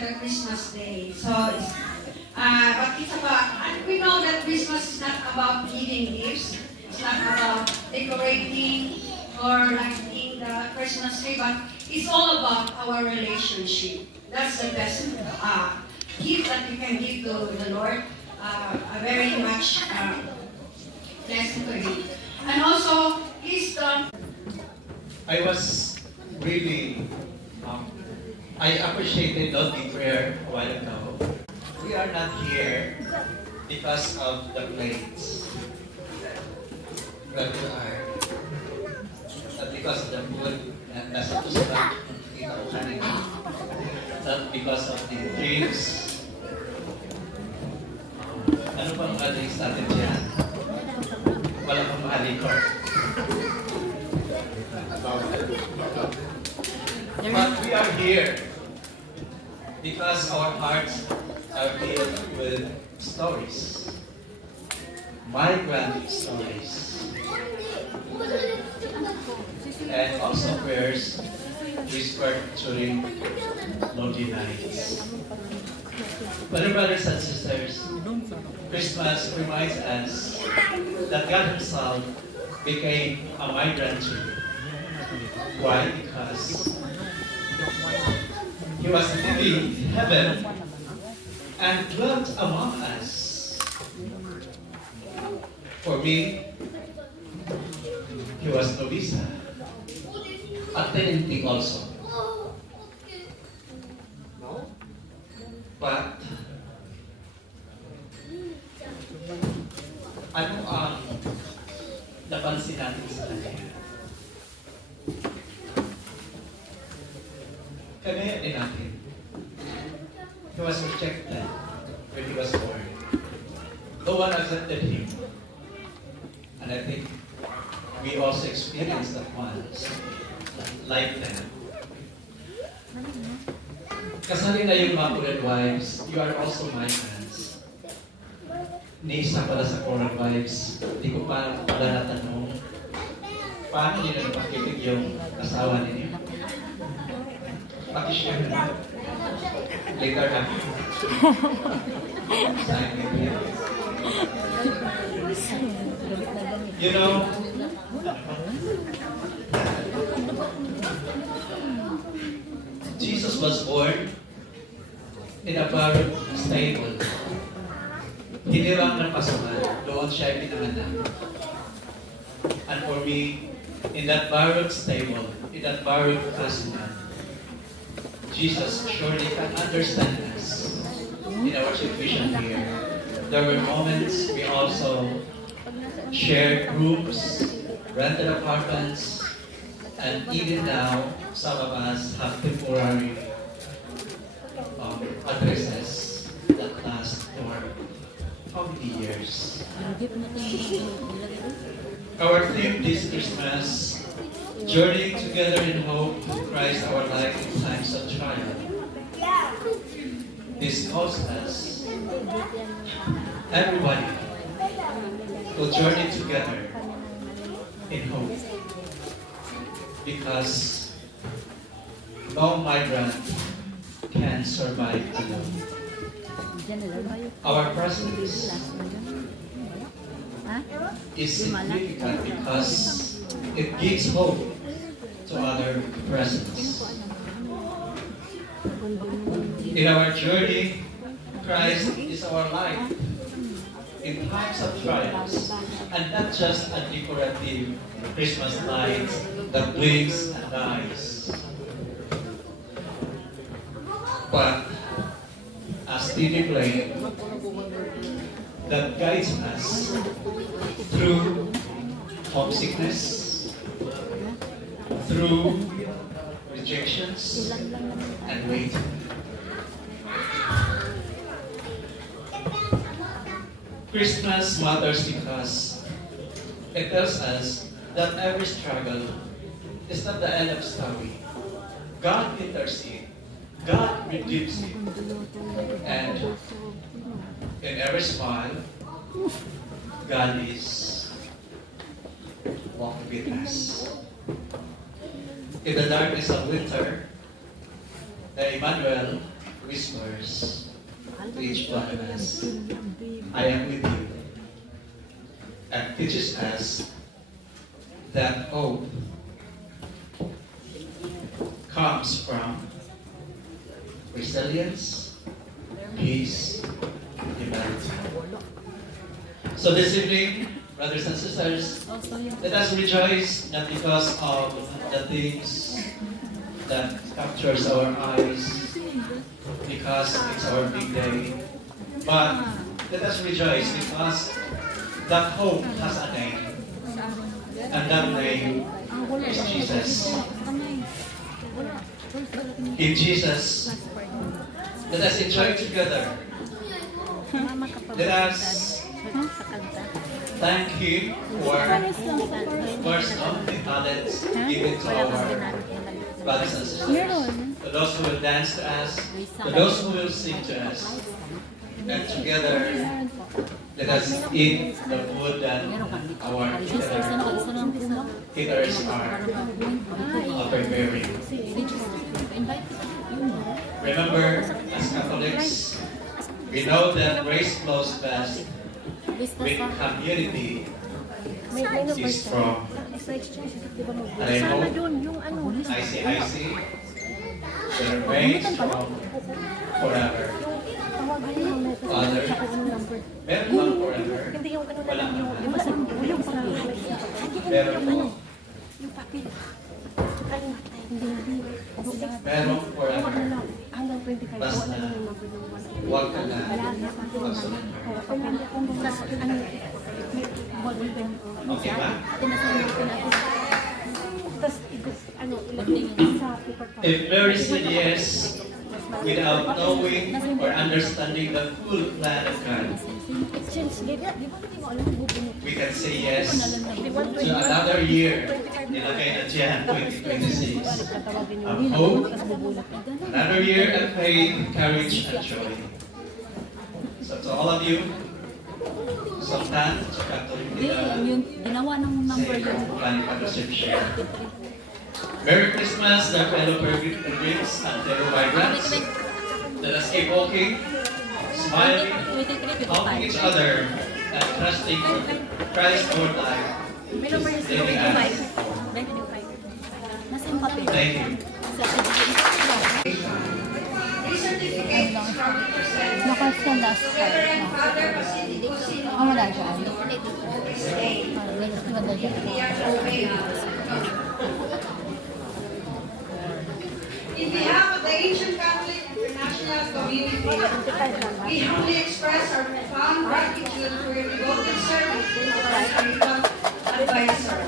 the Christmas day. So, but it's about, and we know that Christmas is not about giving gifts. It's not about decorating or lighting the Christmas tree, but it's all about our relationship. That's the best gift that we can give to the Lord. A very much blessing to Him. And also, please don't. I was really, I appreciated the prayer a while ago. We are not here because of the plates, but we are not because of the food na nasa tusok kita ko kanina, not because of the dreams. Ano pang ating strategy yan? Wala pang mahalikor. But we are here because our hearts are filled with stories, migrant stories, and also prayers whispered during lonely nights. Brothers and sisters, Christmas reminds us that God Himself became a migrant too. Why? Because He was living in heaven and dwelt among us. For me, He was no visa. At tenanting also. But, ano ang napansin natin sa kanya? Kagaya din natin. He was rejected when He was born. No one accepted Him. And I think we also experienced that once, like them. Kasali na yung mga Korean wives, you are also my friends. Ni-isa pala sa Korean wives, di ko pa pala natanong, paano nila napakipig yung asawa ninyo? Pakishare na. Later na. You know, Jesus was born in a barren stable. Hinirang ng pasukan, doon siya pinanganak. And for me, in that barren stable, in that barren pasukan, Jesus surely can understand us in our situation here. There were moments we also shared rooms, rented apartments, and even now, some of us have temporary addresses that last for how many years? Our theme this Christmas, journeying together in hope to Christ our life in times of trial. This calls us, everybody, to journey together in hope. Because no migrant can survive alone. Our presence is significant because it gives hope to other presence. In our journey, Christ is our light in times of trials, and not just a decorative Christmas lights that blinks and dies, but a steady flame that guides us through homesickness, through rejections, and waiting. Christmas matters because it tells us that every struggle is not the end of story. God intercedes. God redeems it. And in every smile, God is walking with us. In the darkness of winter, the Emmanuel whispers to each one of us, I am with you, and teaches us that hope comes from resilience, peace, humanity. So this evening, brothers and sisters, let us rejoice not because of the things that captures our eyes, because it's our big day, but let us rejoice because that hope has a name, and that name is Jesus. In Jesus, let us enjoy together. Let us thank Him for first of the talents given to our brothers and sisters, to those who will dance to us, to those who will sing to us. And together, let us eat the food that our caterers are preparing. Remember, as Catholics, we know that grace flows best when community is strong. And I hope ICIC will remain strong forever. Father, meron bang forever? Wala naman. Meron po. Meron forever. Basta, huwag ka na magsunod. Okay ba? If Mary said yes, without knowing or understanding the full plan of God, we can say yes to another year, nilagay na dyan, 2026, of hope, another year of faith, courage, and joy. So to all of you, Sultan, Catholic, Ginawa ng number sa yung planning conception. Merry Christmas, the fellow pilgrims and fellow migrants. Let us keep walking, smiling, helping each other, and trusting Christ our life. Living us. Nasa yung papel. Thank you. This certificate is from the present Nakasa last Reverend Father Basilico Sino. wala dyan. Stay. Wala dyan. In behalf of the Ancient Catholic International Community, we humbly express our profound gratitude for your devoted service as spiritual advisor.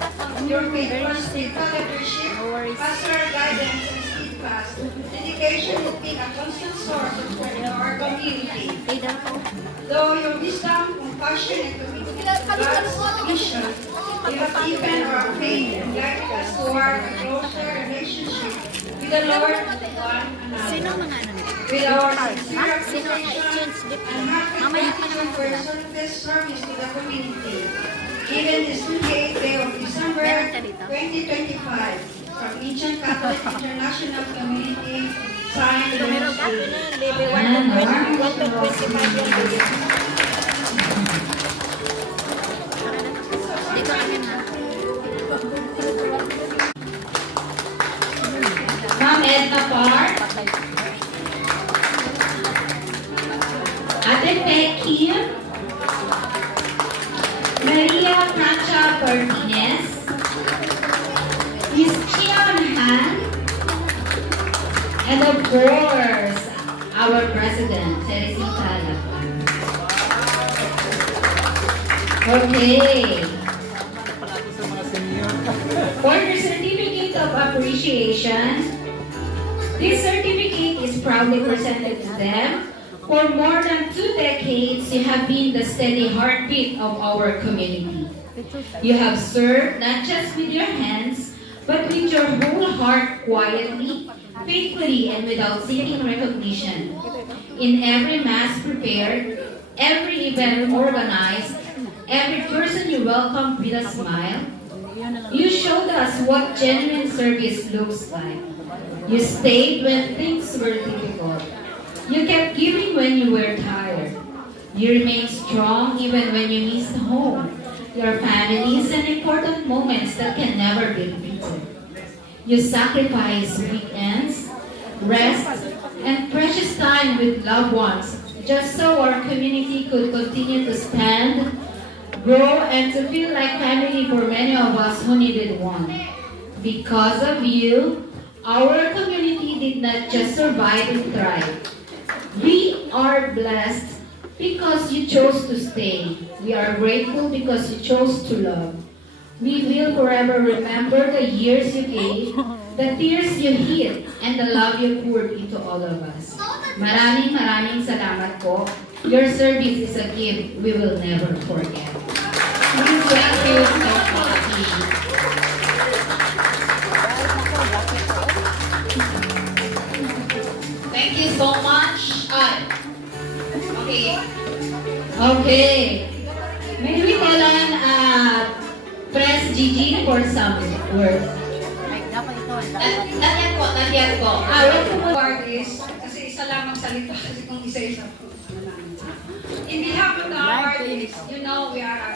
Your faithful spiritual leadership, pastoral guidance, and steadfast dedication has been a constant source of strength to our community. Though your wisdom, compassion, and commitment to God's mission, you have deepened our faith and guided us toward a closer relationship with the Lord and one another. With our sincere appreciation and heartfelt gratitude for your selfless service to the community, given this 28th day of December 2025, from Ancient Catholic International Community, signed Dito kami na. Ma'am Edna Park, Ate Becky, Maria Francia Martinez, Miss Chion Han, and of course, our President, Teresita Lapan. Okay. For the certificate of appreciation, this certificate is proudly presented to them. For more than 2 decades, you have been the steady heartbeat of our community. You have served not just with your hands, but with your whole heart quietly, faithfully, and without seeking recognition. In every mass prepared, every event organized, every person you welcomed with a smile, you showed us what genuine service looks like. You stayed when things were difficult. You kept giving when you were tired. You remained strong even when you missed home. Your families and important moments that can never be repeated. You sacrificed weekends, rest, and precious time with loved ones just so our community could continue to stand, grow, and to feel like family for many of us who needed one. Because of you, our community did not just survive and thrive. We are blessed because you chose to stay. We are grateful because you chose to love. We will forever remember the years you gave, the tears you hid, and the love you poured into all of us. Maraming salamat po. Your service is a gift we will never forget. Thank you so much. Thank you so much. Okay. Okay. May we call on Press Gigi for some words. Dapat ito. Nandiyan po. What the part is, kasi isa lamang salita, kasi kung isa-isa po. In behalf of the artists, you know, we are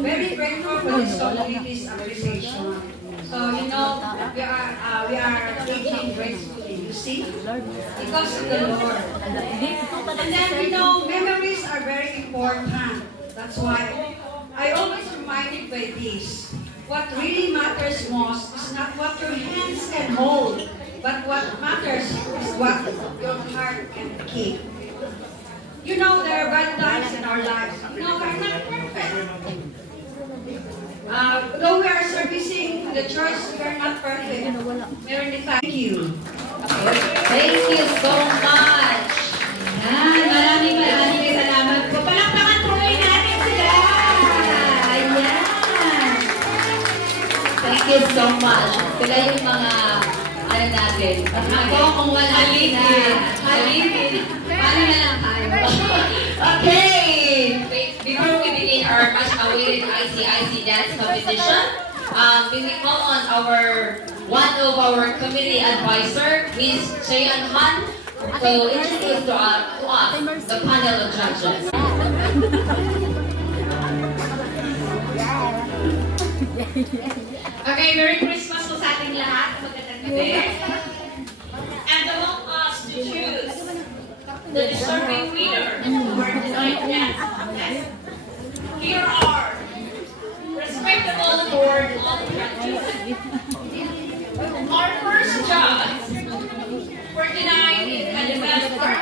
very grateful for this community's appreciation. So, you know, we are taking gracefully, you see, because of the Lord. And then, you know, memories are very important. That's why I always reminded by this. What really matters most is not what your hands can hold, but what matters is what your heart can keep. You know, there are bad times in our lives. You know, we're not perfect. Though we are servicing the church, we are not perfect. Meron din tayo. Thank you. Thank you so much. Yan, maraming salamat po. Palakpakan po kayo natin sila. Ayan. Thank you so much. Sila yung mga, ano natin, ako kung wala na. Halipin. Paano na lang tayo? Okay. Before we begin our much-awaited ICIC dance competition, we will call on one of our committee advisor, Ms. Cheyan Han, to introduce to us the panel of judges. Okay, Merry Christmas po sa ating lahat. Magandang gabi. And I want us to choose the deserving winner for tonight's dance contest. Here are respectable board of judges. Our first judge for tonight is an investor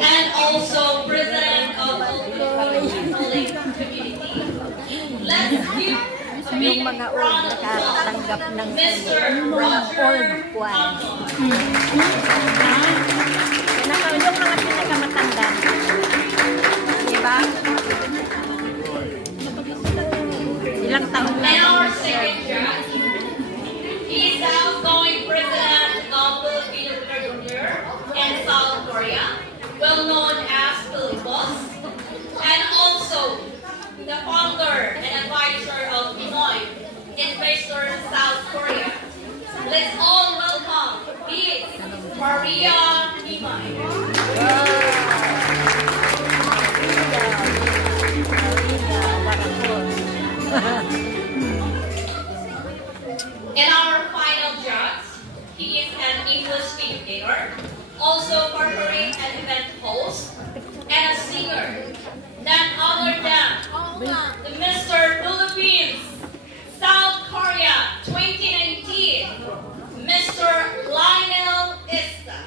and also president of the community. Let's give a big round of applause, Mr. Roger Campos. Yung mga pinakamatanda. Diba? Ilang taon na. And our second judge, he is the outgoing president of Filipino Entrepreneur in South Korea, well known as Philippos, and also the founder and advisor of Pinoy Investor South Korea. Let's all welcome Ms. Maria Nimay. And our final judge, he is an English educator, also corporate and event host, and a singer, none other than the Mr. Philippines, South Korea 2019, Mr. Lionel Ista.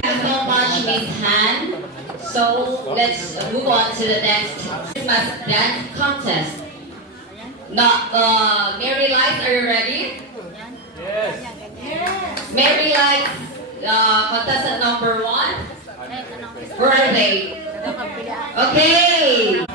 Thank you so much, Ms. Han. So let's move on to the next Christmas dance contest. Now, Mary Lights, are you ready? Yes. Mary Lights, contestant number 1. Where are they? Okay.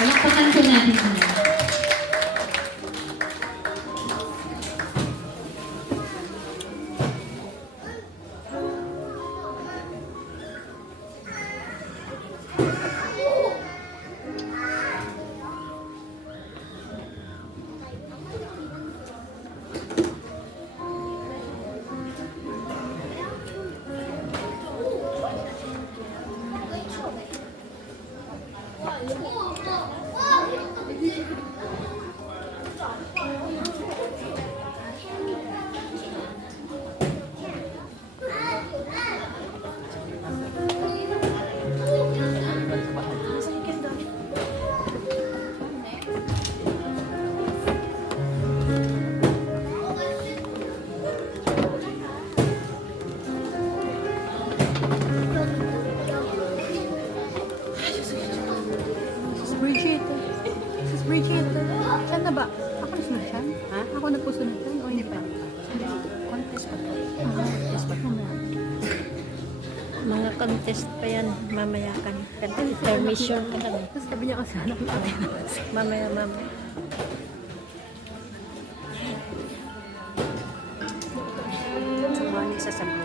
Palakpakan po natin sila. Bridget. Sis Bridget. Saan na ba? Ako na sunod siya? Ha? Ako na po sunod siya? O hindi pa? Contest pa to. Contest pa to. Mga contest pa yan. Mamaya kan. Permission ka lang. Tapos sabi niya kasi anak mamaya. Mani sa sabi.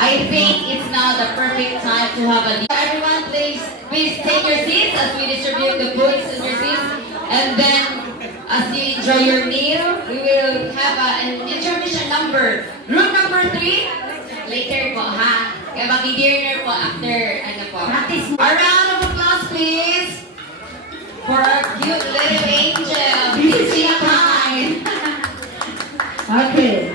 I think it's now the perfect time to have a... Everyone, please take your seats. as we distribute the foods and receives. And then, as you enjoy your meal, we will have an intermission number. Room number 3, later po ha. Kaya maki-dinner po after ano po. A round of applause please for our cute little angel. This is kind. Okay.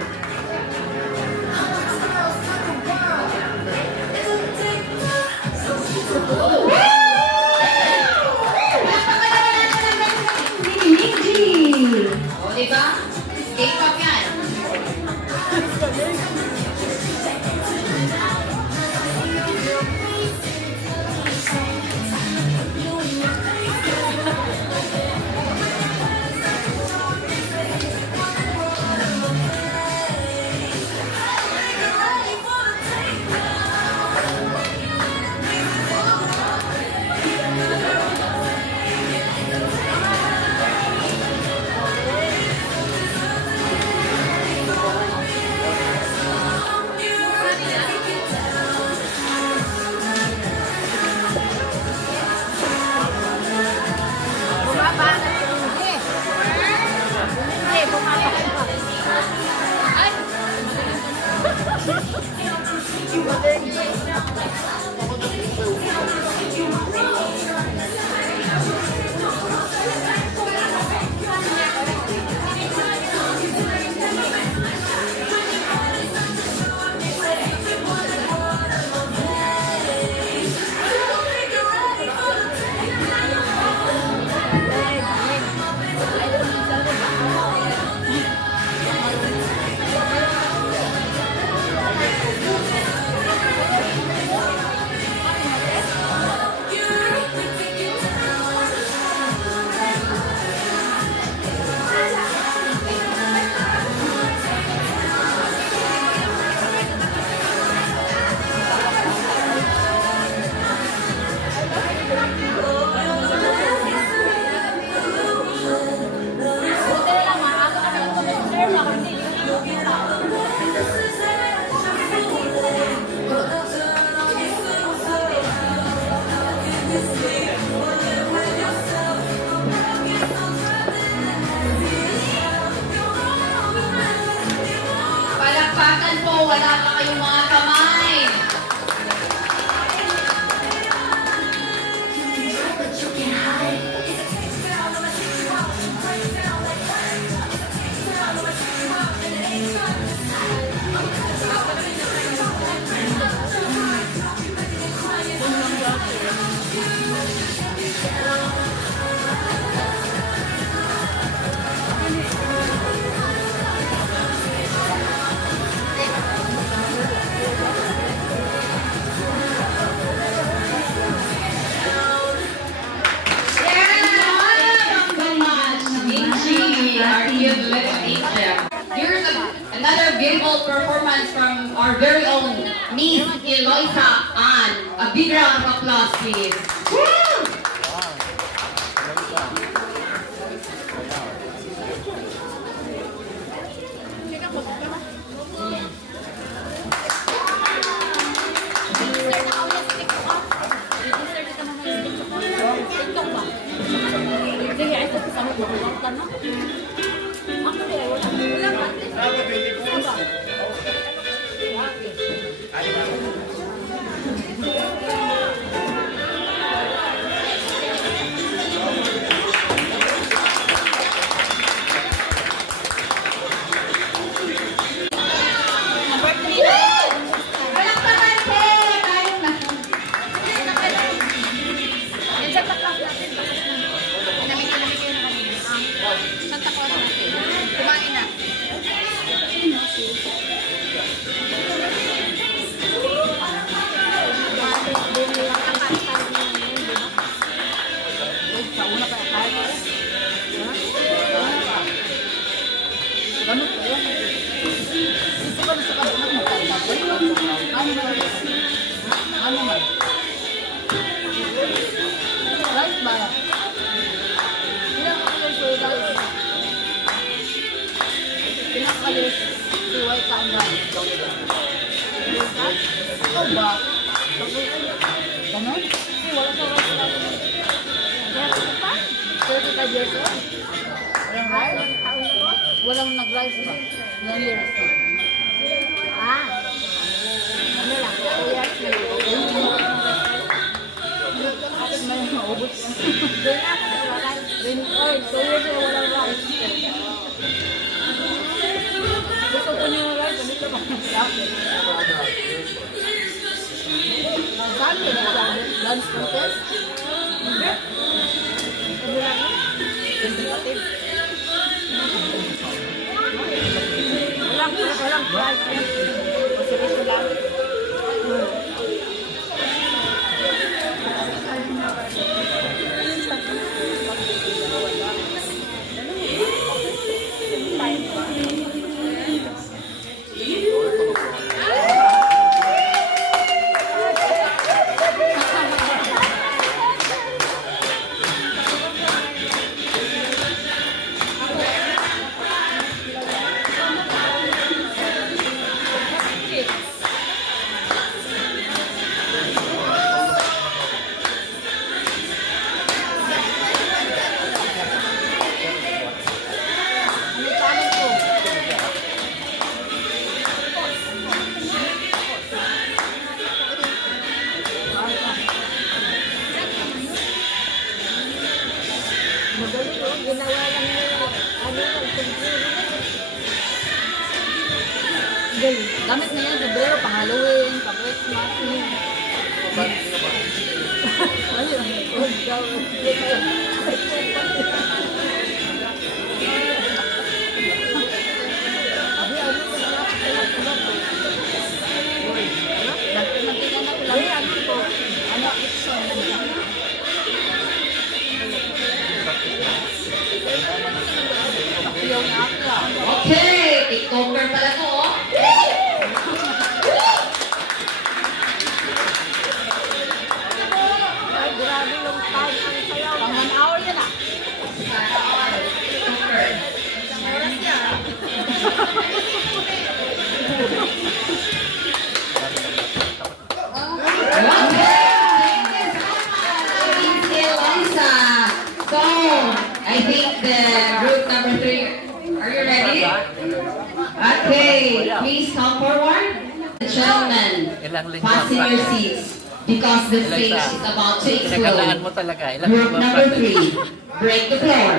O, diba? K-pop yan. Bumaba na hindi. Hindi, bumaba na. Ay! Palakpakan po, wala pa kayong mga kamay. Another beautiful performance from our very own Miss Eloisa Ann. A big round of applause, please. Woo! Palakpakan po! Tayong lahat. Santa Claus natin. Pinamit yun na kanina. Santa Claus natin. Kumain na. Ganon? Wala sa years old. Walang rice? Walang nag-rice ba? Ilang years? Ah. Ano lang? 2 years na lang. Bakit may maubos yan? Doon na, wala rice. 2 years na walang rice. Gusto ko niyo ng rice, dito ba? Sabi na sabi, dance contest? Hindi. Sabi lang yun. Tentative. Walang price. Seryoso lang. Gamit na yan, Febrero, pang Halloween, pang Christmas. Okay, TikToker pala to, oh. Ay, grabe yung time ang sayaw. Pang 1 hour yan ah. Sana all, TikToker. Liza. So, I think the group number 3, are you ready? Okay, please come forward. Gentlemen, fasten your seats because the stage is about to explode. mo talaga. Group number 3, break the floor.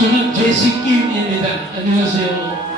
저는 제시킴입니다. 안녕하세요.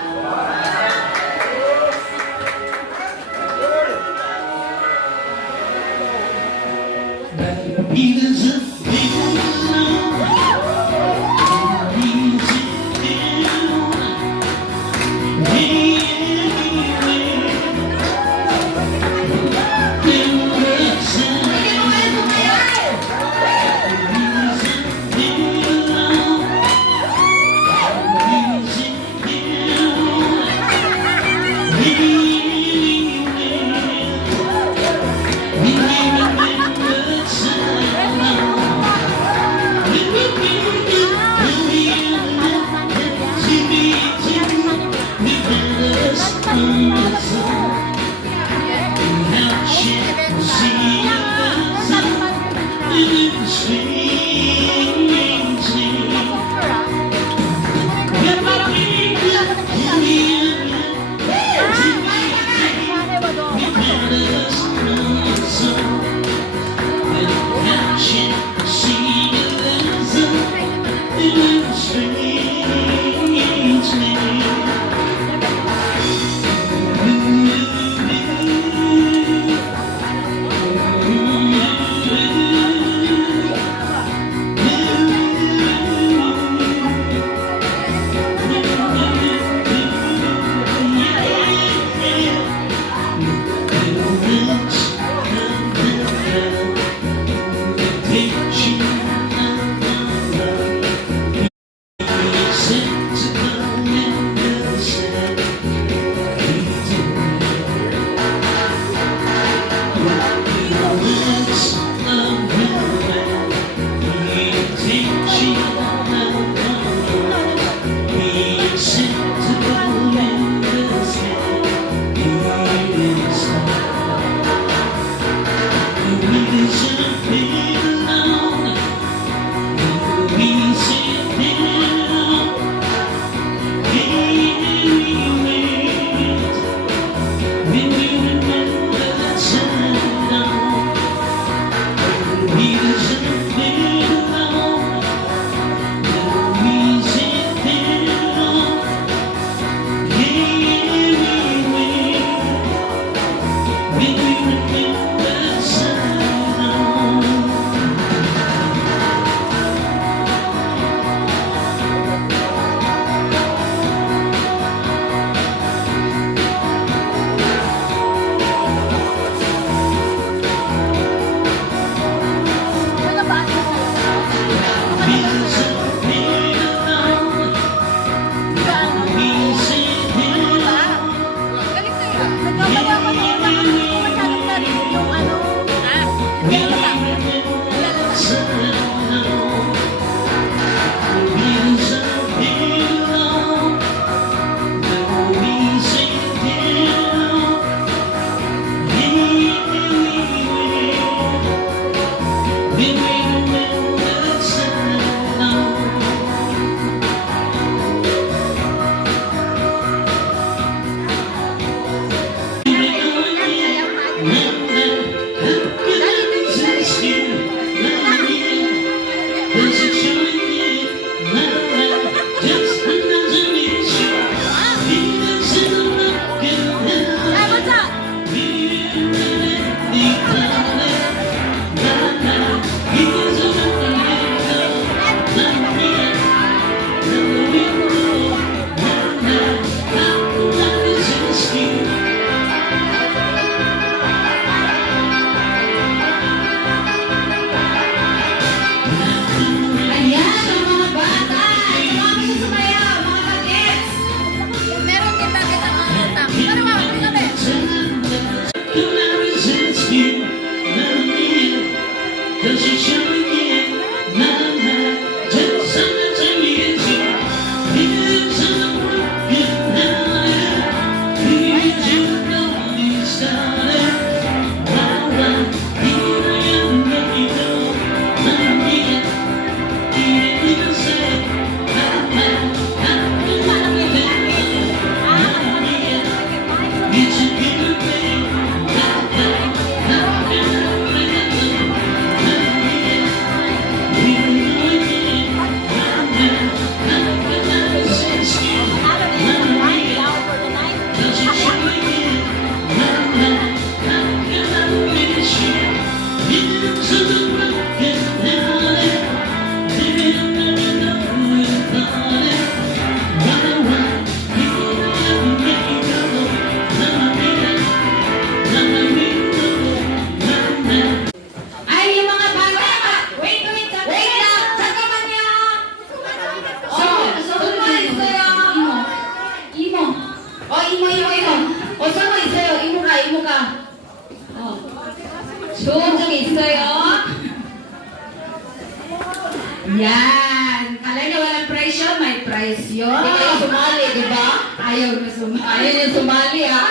Yan. Kala niyo walang price yun? May price yun. Hindi kayo sumali, di ba? Ayaw na sumali. Ayun yung sumali, ha?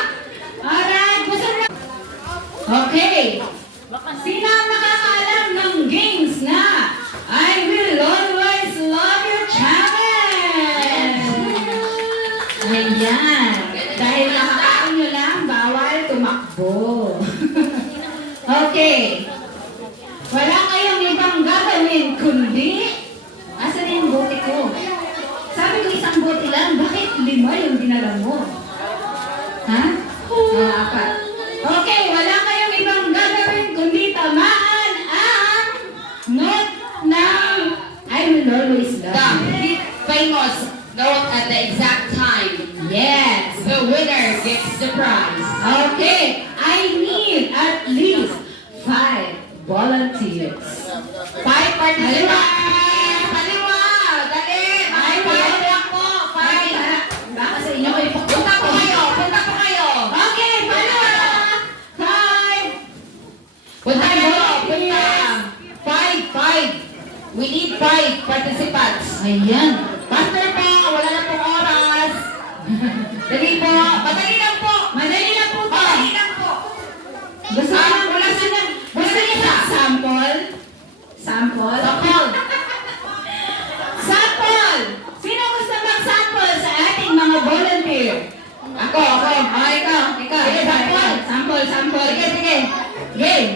Alright, gusto na. Okay. Sino ang nakakaalam ng games na I Will Always Love You Challenge? Ayan. Dahil nakakain nyo lang, bawal tumakbo. Okay. Wala kayong ibang gagawin kundi asan yung bote ko? Sabi ko isang bote lang, bakit 5 yung dinala mo? Ha? Apat. Okay, wala kayong ibang gagawin kundi tamaan ang note ng I Will Always Love You. The famous note at the exact time. Yes. The winner gets the prize. Okay, I need at least 5 volunteers. 5 participants. Paliwa! Dali! Ay, Paliwa ako! 5. Baka sa inyo ay Punta po kayo! Punta po kayo! Okay, palawa! 5! Punta kayo! Punta! 5! We need 5 participants. Ayan. Master po! Wala na pong oras. Dali po! Madali lang po! Madali lang po to. Madali lang po! Gusto Ah, niyo wala gusto niyo Gusto niyo sa sample? Sample? Sakol! Sample! Sino gusto mag-sample sa ating mga volunteer? Ako! Ah, ikaw. Sige, sample. Sample. Sige, sige! Game.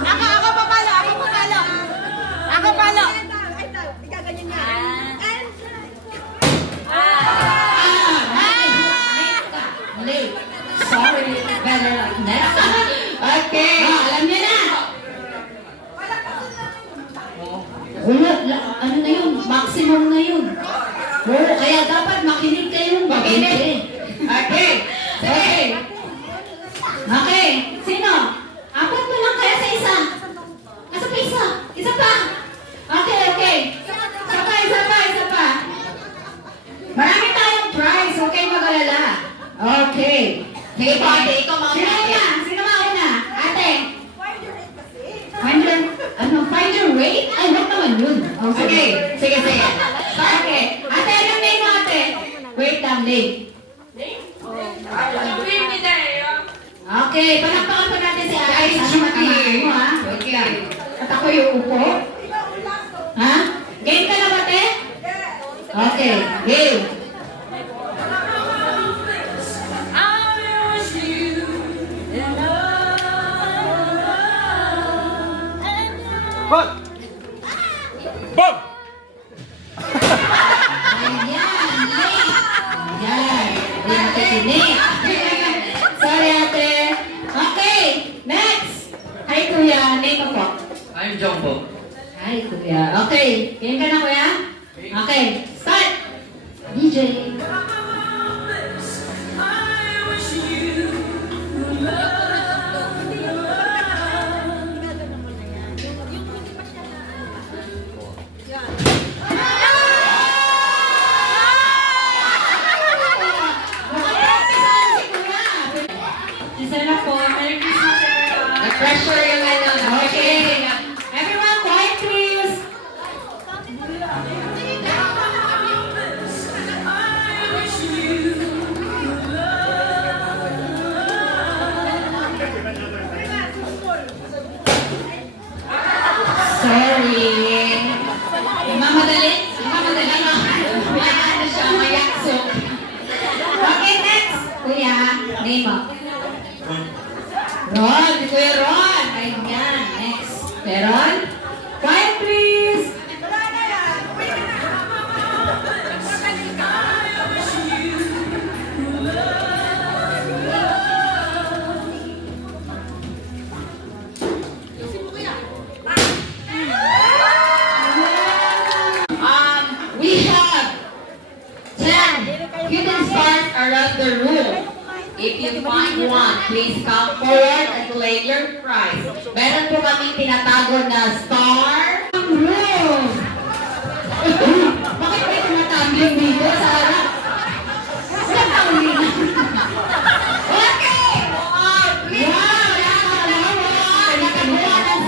Ako papalo. Ako palo. Late. Sorry. Better next time. Okay. Alam niyo na. Ano na yun? Maximum na yun. Oo, kaya dapat makinig kayong makinig. Okay! Okay. Okay. Sino? Apat mo lang kaya sa isa. Asa pa isa? Isa pa. Okay. Isa pa. Marami tayong prize. Okay, mag-alala. Okay. Sige po, ate, ikaw mga Sino mauna? Ate. Find your weight? Ay, wag naman yun. Okay, sige. Okay. Ate, anong name mo, ate? Wait lang, name. Okay, palakpakan pa natin si Ate. Ay, Sana matamaan mo, ha? Okay. At ako yung upo. Ha? Game ka na ba, te? Okay, game. Ayan, late. Ayan, hindi nakikinig. Sorry, ate. Okay, next. Hi, kuya. Name mo po. I'm Jumbo. Hi, kuya. Okay, game ka na, kuya? Okay, start. DJ. Isa na po. Merry Christmas, everyone. Nag-pressure yung ano. Okay. Everyone, quiet please. Sorry. Mamadali? Mamadali na. Ano siya, mayakso. Okay, next. Kuya, name mo. Ron, si Kuya Ron. Ayan, next. Ron, quiet please. We have 10 hidden stars around the room. If you find one, please come forward and claim your prize. Meron po kami tinatago na star. Room. Bakit may tumatambling dito sa harap? Walang tawin. Okay! Please! Wow, nakakalawa. Nakagawa ng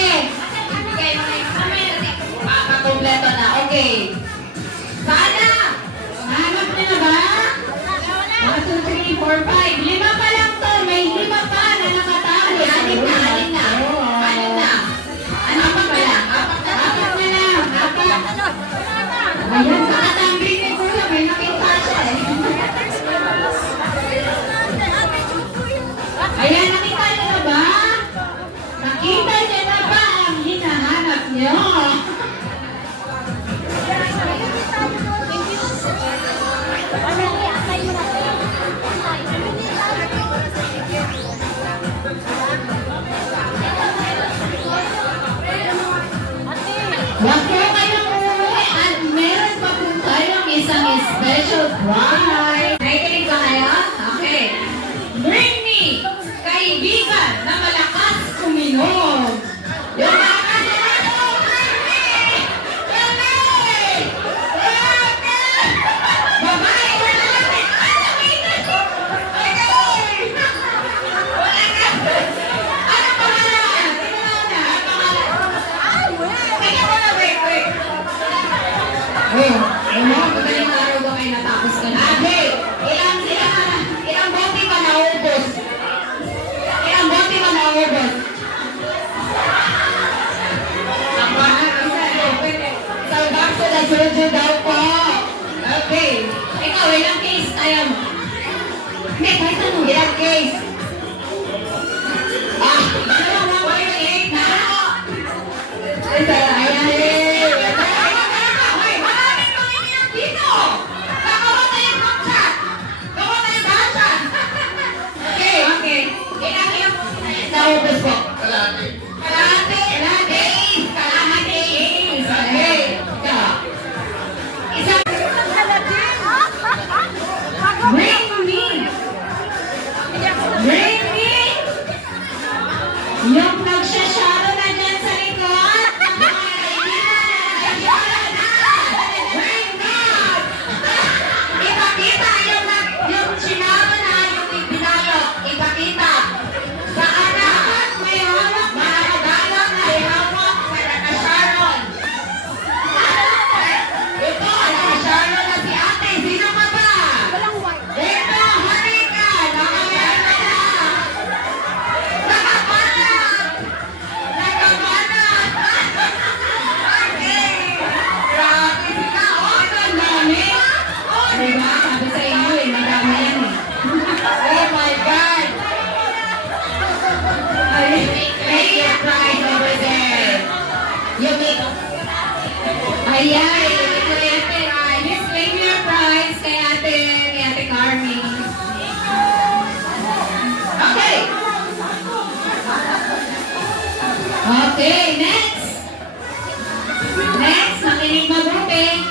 Okay. Bigay mo na yung kamay natin. Kompleto na. Okay. Sana! Hanap niyo na ba? 1, 2, 3, 4, 5. 5 pa lang to. May 5 pa na nakatali. Anim na. Apat pa lang. Apat na lang. Apat. Ayan, sa katambing ni Kuya, may nakita siya eh. Ayan, nakita niyo na ba? Nakita niyo na ba ang hinahanap niyo? Huwag po kayong uuwi at meron pa po tayong isang special prize. Nakikinig ba kayo? Okay. Bring me, kaibigan na malakas uminom. Yung malakas uminom, bring me! Babae! Babae, wala natin. Ay, nakita! Okay! Wala na. Ano pangalan? Tingnan na. Ano pangalan? Tingnan mo na, wait. Madaling araw ba kayo natapos ka na? Ilang bote ba naubos? Ilang bote ba naubos? Isang bakso na soju daw po. Okay. Ikaw, ilang case tayo mo? Hindi, kahit ano. Ilang case? Wait na. Maraming manginginom dito. Nakawa tayo ng chat. Gawa tayo bacha. Okay. Ilang naubos po? Kalahati. Okay. Isang bring me yung nagsasharo na dyan sa likod. Mga kaibigan na nagsasharo na. Bring God. Ipakita yung sinaro na yung ibinalok. Ipakita. Sa anak may hawak. Mga kadalang na ihawak. Para na Sharon. Ito, nakasharon na si ate. Sino ka ba? Ito, halika. Nakameron na. Nakapanat! Okay! Grabe sila! Oh, ang dami! Diba? Sabi sa inyo eh, madami yan eh. Oh my God! Make your prize over there. You make... Ayan! Ito yung prize. Miss, claim your prize kay Ate Carmi. Okay! Okay, next! Next, makinig mabuti.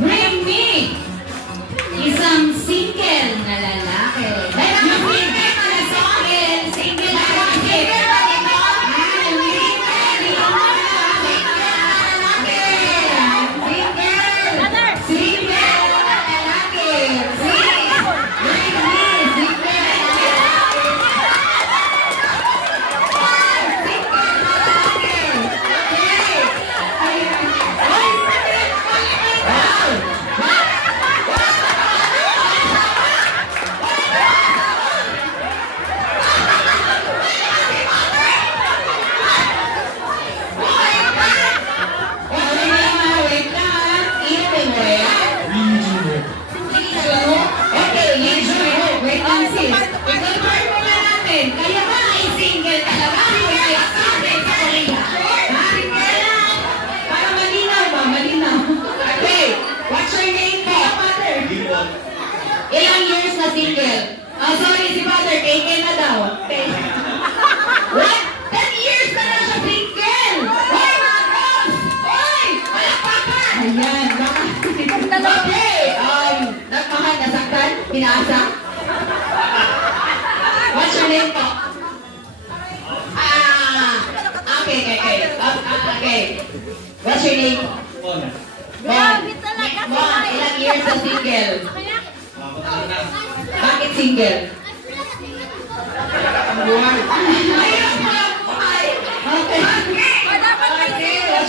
Bring me isang single na lalaki. Yung single na single. Single na lalaki. Single na lalaki. Bring me single Kaya ba ay single talaga? Para malinaw ba? Malinaw. Okay. What's your name po? Father. Ilang years na single? Sorry si Father. KK na daw. Okay. What? 10 years na siya single! Hoy, mga girls! Hoy! Palakpakan! Ayan. Okay. Nagmahal, nasaktan, pinaasa. What's your name po? Okay. What's your name? Grabe talaga si Bon, ilang years na single? Bakit single? Ayun, okay.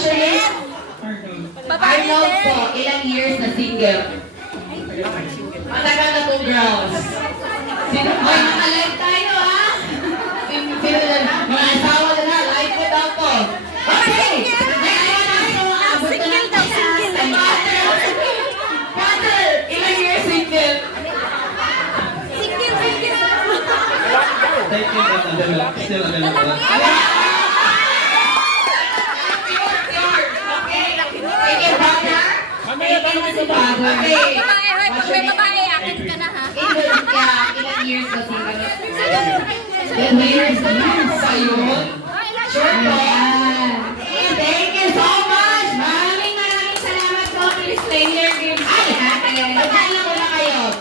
What's your name? Arnold po. Ilang years na single? Matagal na po, girls. Sino ba? Naka-live tayo, ha? Sino na? Mga asawa na, live po daw po. Okay! Single daw, single. Father, ilang years single? Thank you, but still available. Okay, brother. Okay. May babae, akin ka na ha. Ilang years na single? 10 years na yun sa'yo. Sure po. Thank you so much. Maraming salamat po, Miss Player Games. Pagkain ko na kayo.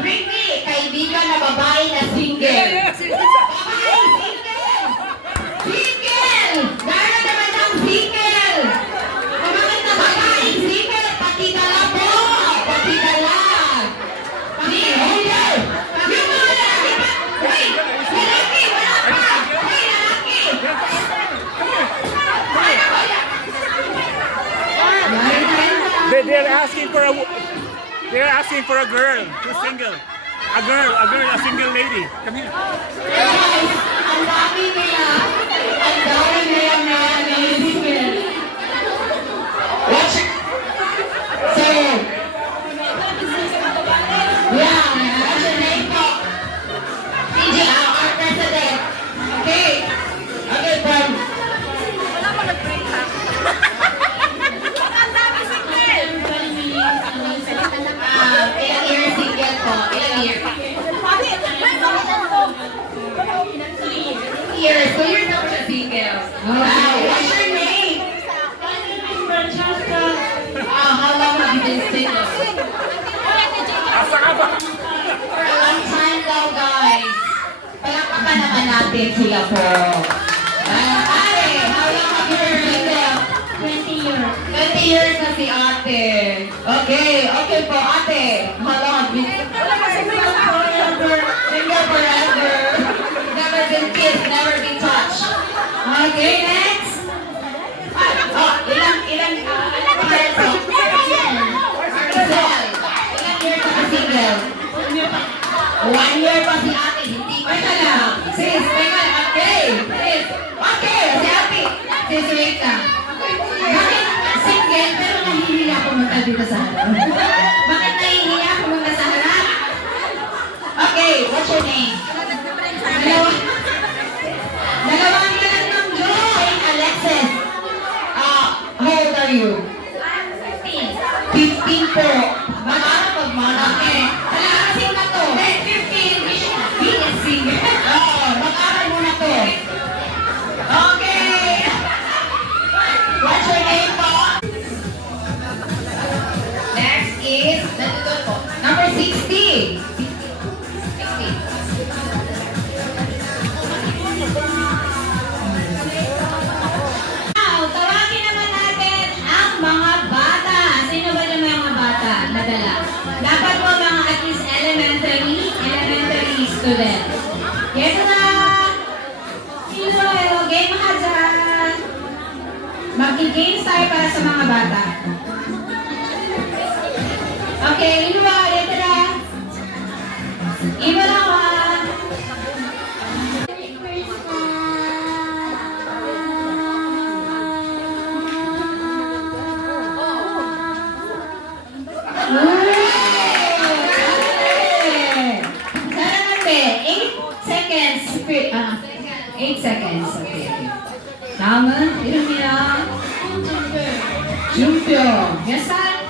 Bring me, kaibigan na babae na single. Babae, single! Single! Gano'n naman ang single! Kumagat na babae, single! Pakitala po! Pakitala! Single! Yung mga lalaki pa! Uy! Lalaki! Wala pa! Uy, lalaki! They're asking for a girl who's single. A girl, a single lady. Come here. Guys, ang dami nila. Ang dami nila na single. Watch it. So, yeah, what's your name po? PG, our president. Okay. Okay, from ilang years single po? Ilang years? Years. So you're not a single. Wow. What's your name? How long have you been single? For a long time daw, guys. Palakpakan naman natin sila po. Ate, how long have you been single? 20 years. 20 years na si ate. Okay, okay po, ate. How long have you been single forever? Never been kissed, never been touched. Okay, next. Ilang years po? Maricel. Ilang years na single? 1 year pa si ate, hindi pa na lang. Sis, teka, okay. Sis, okay, si ate. Sis, wait lang. Bakit single pero nahihiya pumunta dito sa harap? Bakit nahihiya pumunta sa harap? Okay, what's your name? Dalawang ka lang ng Joy. Alexis. How old are you? 15 po. Mag-aral pag-malaki. Alasin na to. 15. BSc. Oo, mag-aral muna to. Okay. What's your name po? Next is, nandito po, number 60. 60. Now, tawagin naman natin ang mga bata. Sino ba yung mga bata? Nadala. Dapat po mga at least elementary student. Yes na! Hello, game ka dyan. Mag-games tayo para sa mga bata. Okay, Ilwa, ito na. Iba lang ha. Eight seconds. Okay. 다음은 이름이야. 준표. 몇 살?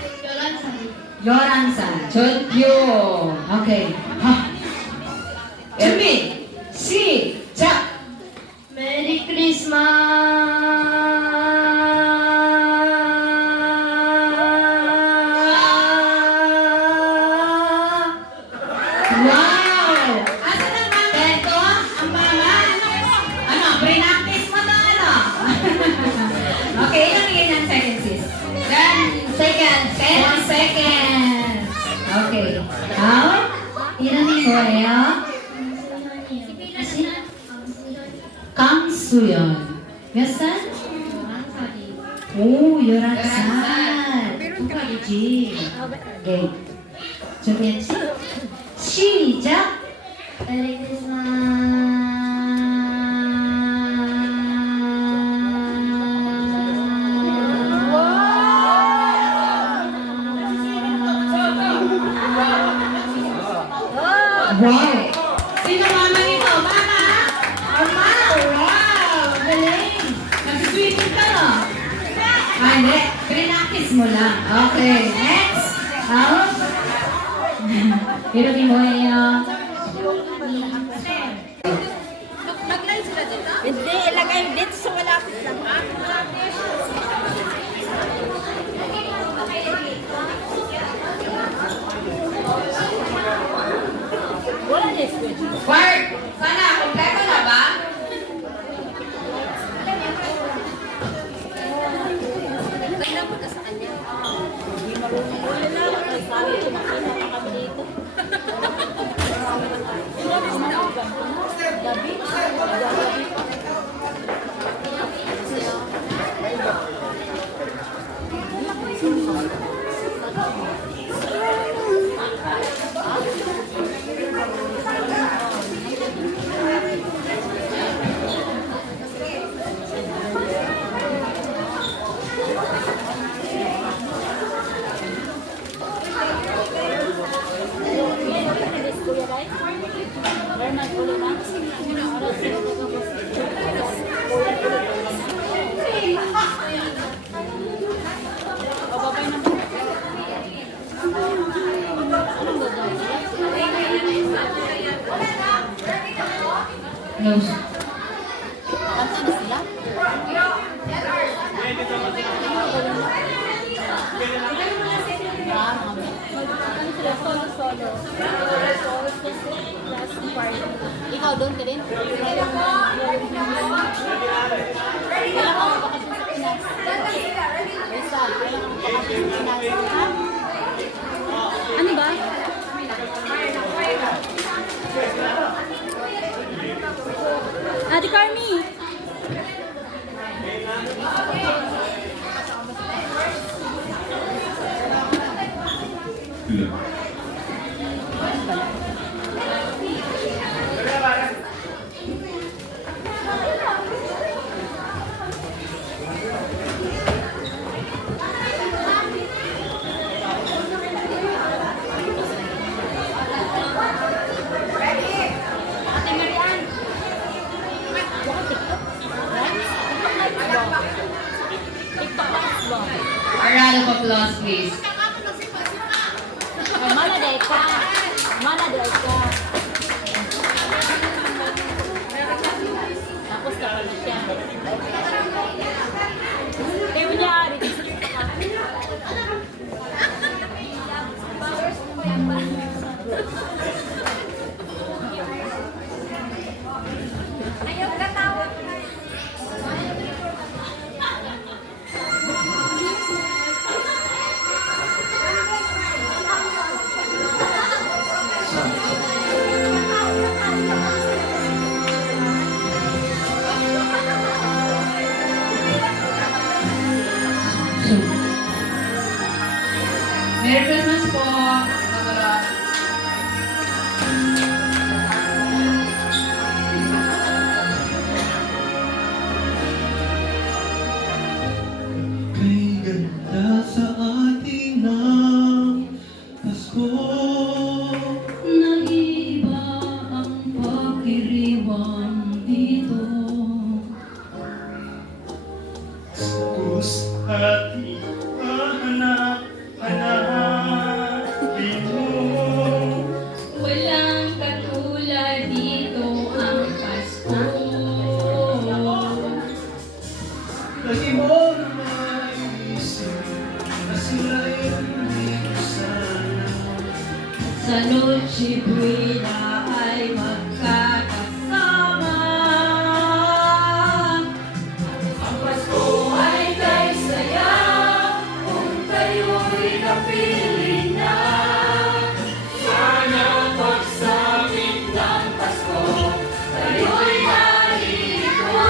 11살. 준표. 오케이. 준비. 시작. 메리 크리스마스. Wow! Asan ang mga ito? Ang mga ano, pre-practice mo na ano? Okay, ilang ganyan seconds sis? 10 seconds. 10 seconds. Okay. How? 이름이 뭐예요? 강수연. 몇 살? 11살이. 오, 11살. 축하드리지. 네. 준비했지? 시작! 메리 Wow! Sino mama nito? Mama? Mama? Wow! Galing! Nag-swimming ka no? Ah, hindi. Pinakis mo lang. Okay. Next. Out. Pero di mo yung... Hindi, ilagay dito sa malapit lang. Bart! Sana, kompleto na ba? Tignan mo na sa kanya. Hindi marunong ulo na. Sabi ko makita ka kami dito. Gabi. Close. Ikaw doon ka din? Ano ba? Ate Carmi! Ate Marian! A round of applause, please. Mana deh ka? Mana deh ka? Tapos kapag siya. Tayo niya, dito sa ayaw katawa. Merry Christmas po. Kay ganda sa ating ng Pasko. Naiba ang pagdiriwang dito. Kus hati anak dito. Walang katulad dito ang Pasko. Lagi mo na maiisip na sila'y nandito sana. Sa Noche Buena ay magkakasama. Ang Pasko ay kay saya kung kayo'y napili na. Sana pagsapit ng Pasko, kayo'y narito.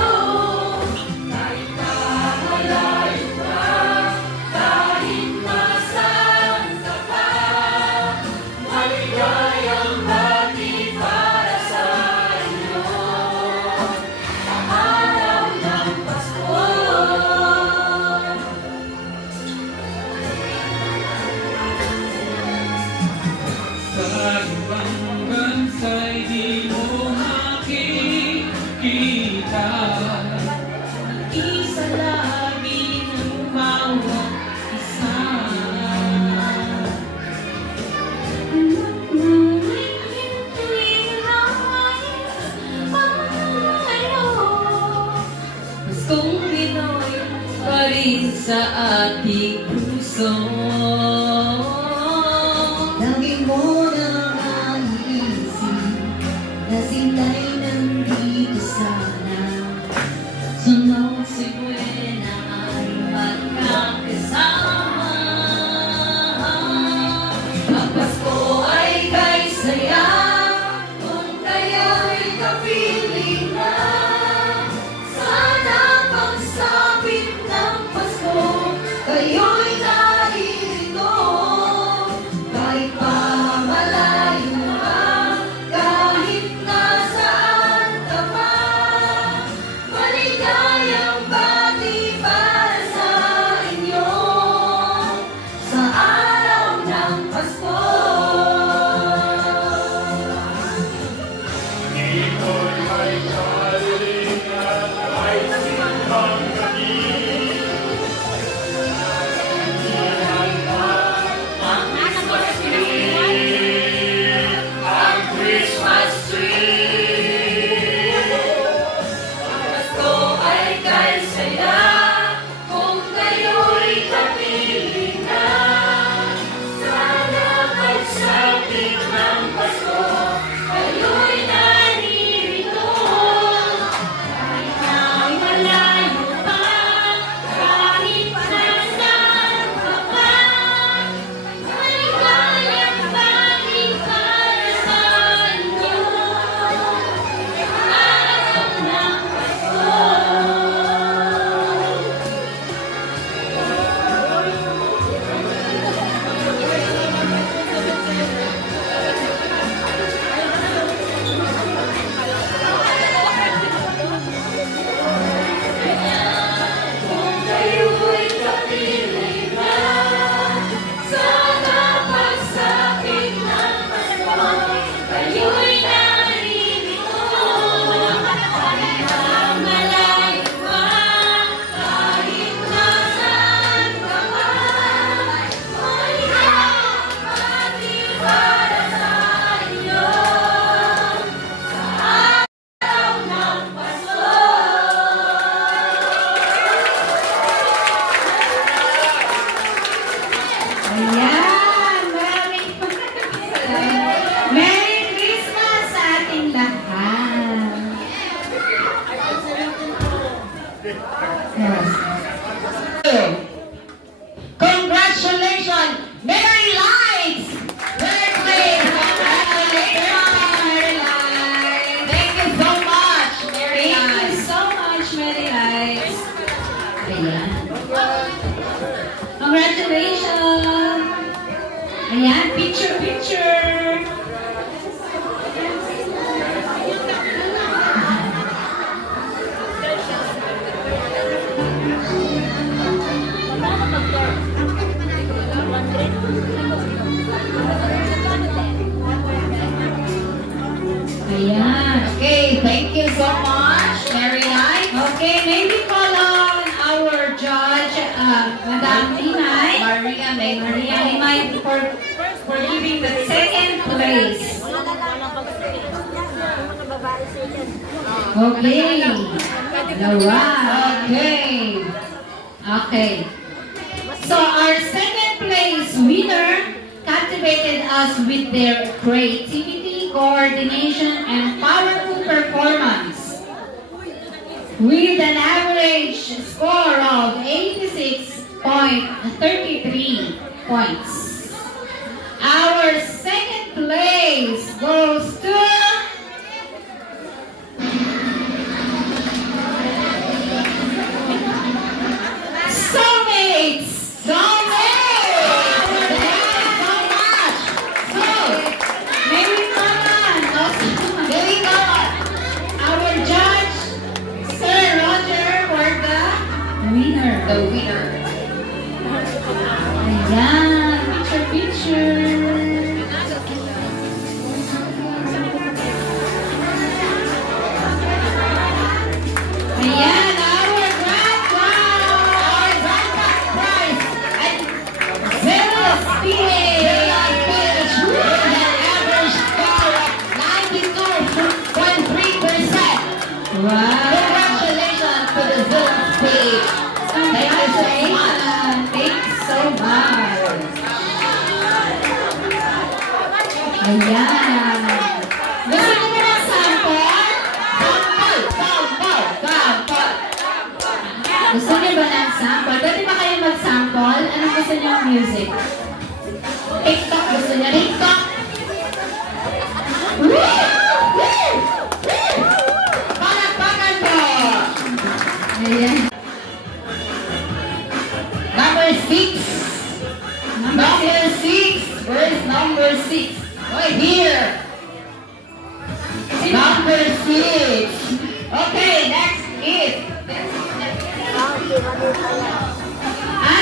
di mo makikita. Isa lagi ng bawat isa. Gustong Pinoy pa rin sa ating puso. Lagi mo nang naiisip na sila'y nandito sana. Sunod si Buena ay magkakasama. Ang Pasko ay kay saya kung kayo'y kapiling na. Sana pagsapit ng Pasko kayo'y naririto. Kahit pa malayo ka, kahit nasaan ka pa, maligayang bati para sa inyo sa araw ng Pasko. Pasko ay kay saya kung kayo'y kapiling na. Sana pagsapit ng Pasko kayo'y naririto. Kahit na malayo pa, kahit nasaan ka pa, maligayang bati para sa inyo sa araw ng Pasko. Kung kayo'y kapiling na, sana pagsapit ng Pasko kayo'y naririto. Kahit na malayo pa, kahit nasaan ka pa, maligayang bati para sa inyo sa araw ng Pasko. Ayan! Merry Christmas sa ating lahat! Congratulations! Merry Lights! Birthday! Congratulations, Merry Lights! Thank you so much, Mary Thank you Ann. so much, Merry Lights! Ayan. Congratulations! Ayan, picture, picture! Ayan. Okay, thank you so much, Mary Ann. Okay, may we call on our judge, Madam Inay. Maria May. Maria Inay for giving the second place. Okay. Alright. Okay. Okay. So our second place winner captivated us with their creativity, coordination, and powerful performance. With an average score of 86.33 points. Our second place goes to Soulmates! Soulmates! Thank you so much! So, may we come on? May we come on? Our judge, Sir Roger, for the winner. The winner. Ayan, picture, picture. Ayan. Gusto niyo ba ng sample? Sample. Gusto niyo ba ng sample? Pwede ba kayo mag-sample? Anong gusto niyo ang music? TikTok. Gusto niyo TikTok? Woo! Woo! Woo! Palakpakan po! Ayan. Number 6. Number 6. Where is number 6? Right here. Number 6. Okay, next is.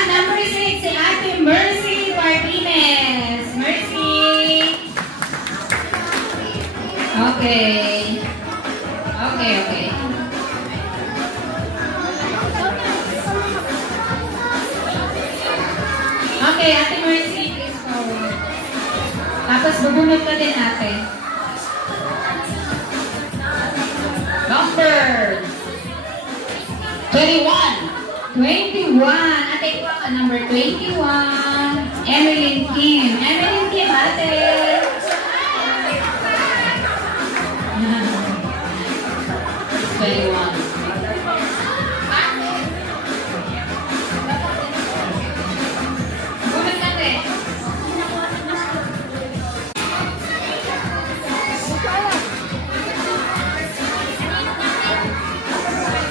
Number 6, si Ate Mercy Martinez. Mercy. Okay. Okay. Okay, Ate Mercy, please forward. Tapos bubunod ka din, ate. Number 21. 21. Ate, ikaw ka number 21. Emeline Kim. Emeline Kim, ate.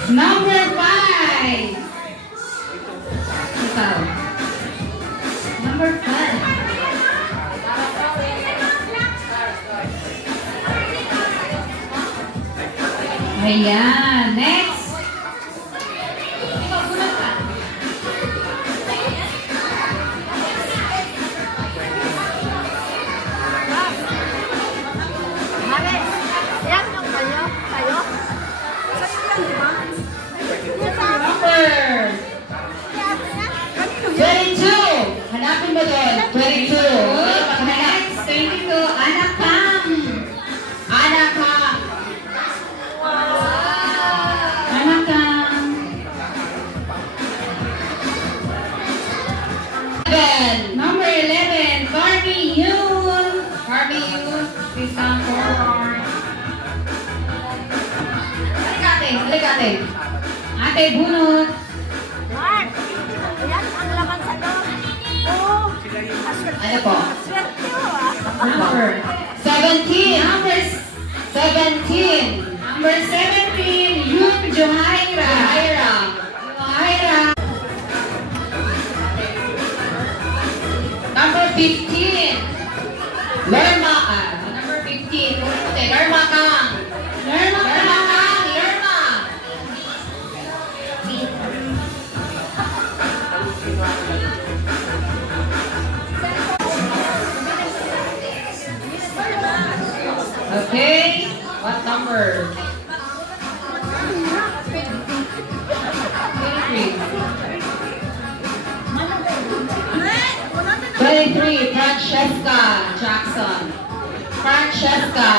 Number 5. Ikaw. Number 5. Ayan. Next. Ikaw, bulat ka. Number 22. Hanapin mo doon. 22. Next, 22. Anak Kang. Anak Kang. Anak Kang. 11. Number 11. Carmi Yun. Carmi Yun. Please come forward. Halik ate. Ate, bunot. Mark! Yan ang laman sa loob. Oo. Ano po? Swerte mo ah. Number 17. Number 17. Number 17. Yun Johaira. Johaira. Number 15. Lerma. Number 15. Lerma Kang. Lerma Kang. Lerma. Okay. What number? 23. Francesca Jackson. Francesca.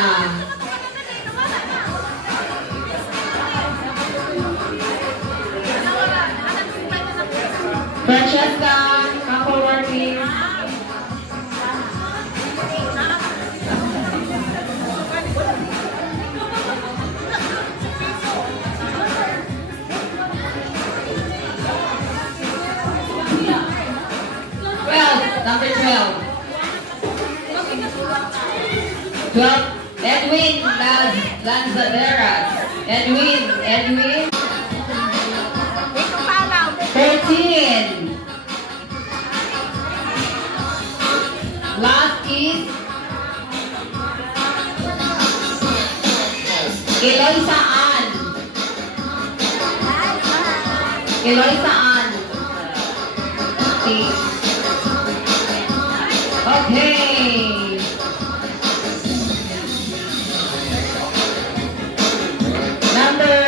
Francesca, come forward please. Number 12. 12. Edwin Lanzaderas. Edwin. 13. Last is Eloisa Ann. Okay. Number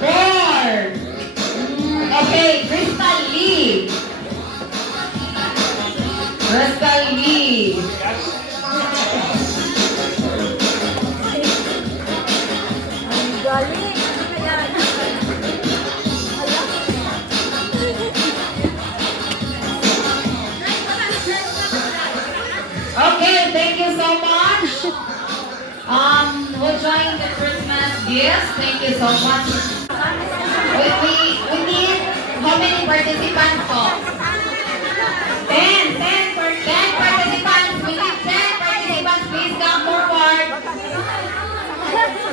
4. Okay, Crystal Lee. Galing. Who joined the Christmas gifts? Thank you so much. We need how many participants po? 10 participants. We need 10 participants. Please come forward.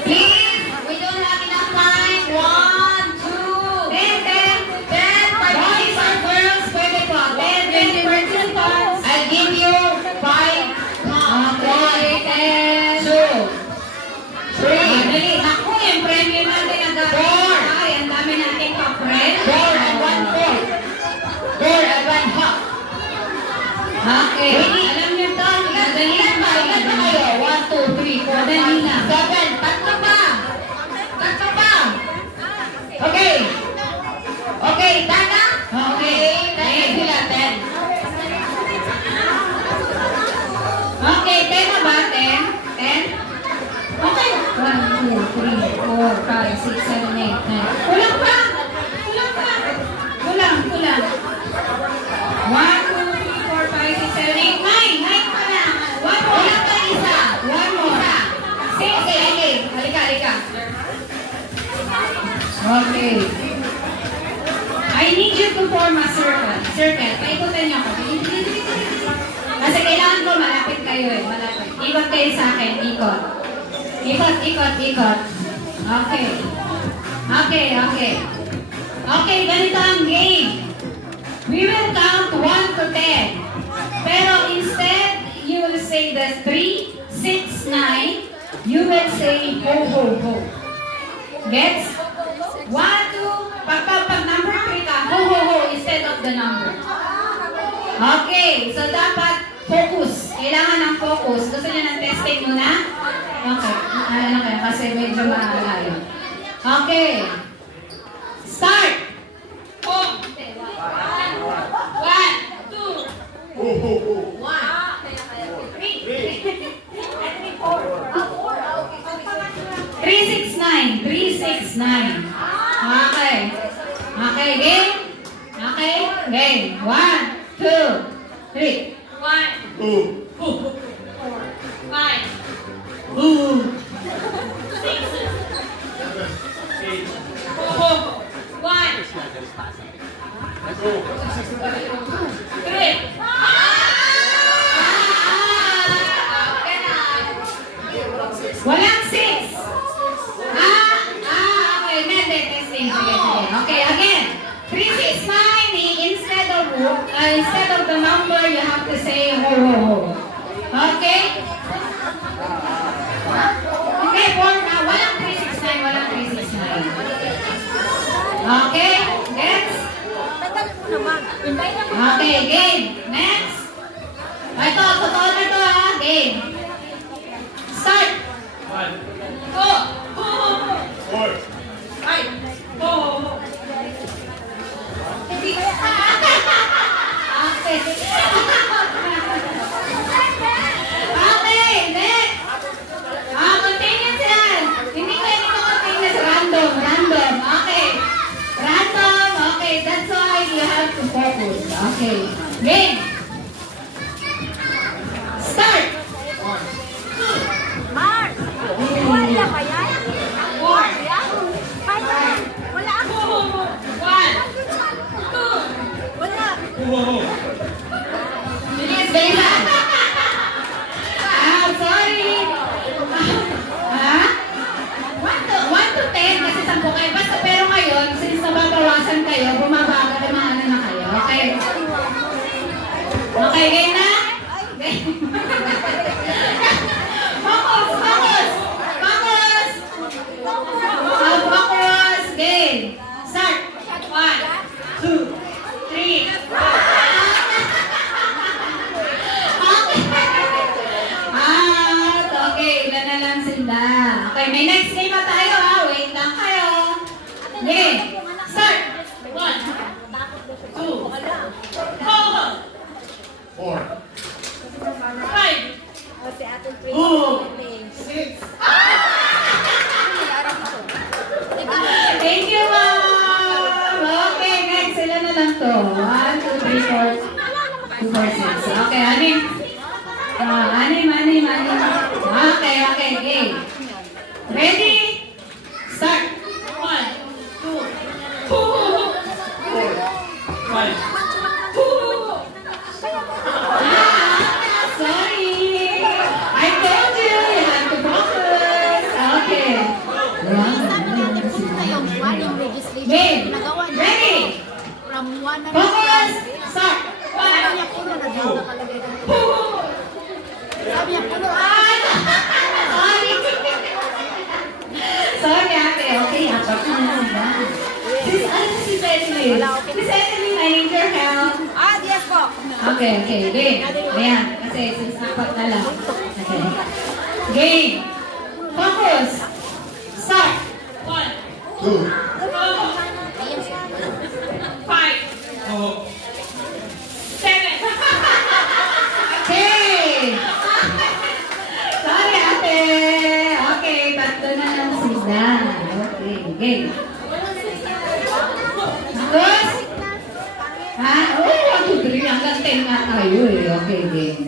Please, we don't have enough time. 1, 2, 10 participants. Boys or girls, pwede po. 10 participants. I'll give you 5. Okay, 10, 2, 3. Dali, naku, yung premyo natin ang dami. 4. Ay, ang dami natin pa-premyo. 4 and 1/4. 4 and 1/2. Okay. Alam niyo to, madali Ilan na ba kayo? 1, 2, 3, 4, Madali na. 7. Tatlo pa. Okay. Okay, Tana? Okay. 10 sila, 10. Okay, 10 na ba? 10? 10? Okay. 1, 2, 3, 4, 5, 6, 7, 8, 9. Kulang pa! Kulang. 1, 2, 3, 4, 5, 6, 7, 8, 9. 9 pa lang. One more. Kulang pa isa. One more. Okay. Halika. Okay. I need you to form a circle. Paikutan niyo ako. Kasi kailangan ko malapit kayo eh. Malapit. Ikot kayo sa akin. Ikot. Okay, ganito ang game. We will count 1 to 10. Pero instead, you will say the 3, 6, 9. You will say ho, ho, ho. Gets? 1, 2, pag number 3 ka, ho, ho, ho, instead of the number. Okay, so dapat focus. Kailangan ng focus. Gusto niyo ng testing muna? Okay. Ano kayo? Kasi medyo malayo. Okay. Start! 1, 2, 369. Okay, game? Okay, game. 1, 2, 3. 1, 2, 5, 6, 3. Walang 6. Okay, hindi, testing. Sige. Okay, again. 369, instead of the number, you have to say ho, ho, ho. Okay? Okay, walang 369. Okay, next. Okay, game. Next. Ito, totoo na to ha. Game. Start. Okay, next. Continuous yan. Hindi pwede mo continuous. Random. Okay. Random. Okay, that's why you have to focus. Okay. Game. Start. Wala ba yan? Wala ako. 1, 2, Wala. Bilis, bilis. Sorry. 1 to 10 kasi 10 kayo. Basta pero ngayon, since nababawasan kayo, bumabagal na mga ano na kayo. Okay? Okay, game na? Focus. Game. Start. 1, 2, 3, 4. Okay, ilan na lang sila. Okay, may next game pa tayo ha. Wait lang kayo. Game. Start. 1, 2, 4, 5, O si Ate Tracy. Oh. 6. Thank you, ma'am. Okay, next. Ilan na lang to? 1, 2, 3, 4, 2, 4, 6. Okay, anim. Anim. okay, game. Ready? Start. 1, 2, 5. Sorry. I told you have to focus. Okay. Yung legislation Game. ginagawa niya. Ready? From 1 na Focus. Start. Sabi niya puno na daw nakalagay doon. Sabi niya puno. Sorry. Sorry, ate. Okay, apat na sila. Si Cecily? Si Cecily, I need your help. Yes po. Okay, game. Ayan, kasi since apat na lang. Okay. Game. Focus. Start. 1, 2, 5, 7. Okay. Sorry, ate. Okay, tatlo na lang sila. Okay, game. Focus. Ha? Oh, 1, 2, 3. Hanggang 10 na tayo eh. Okay, game.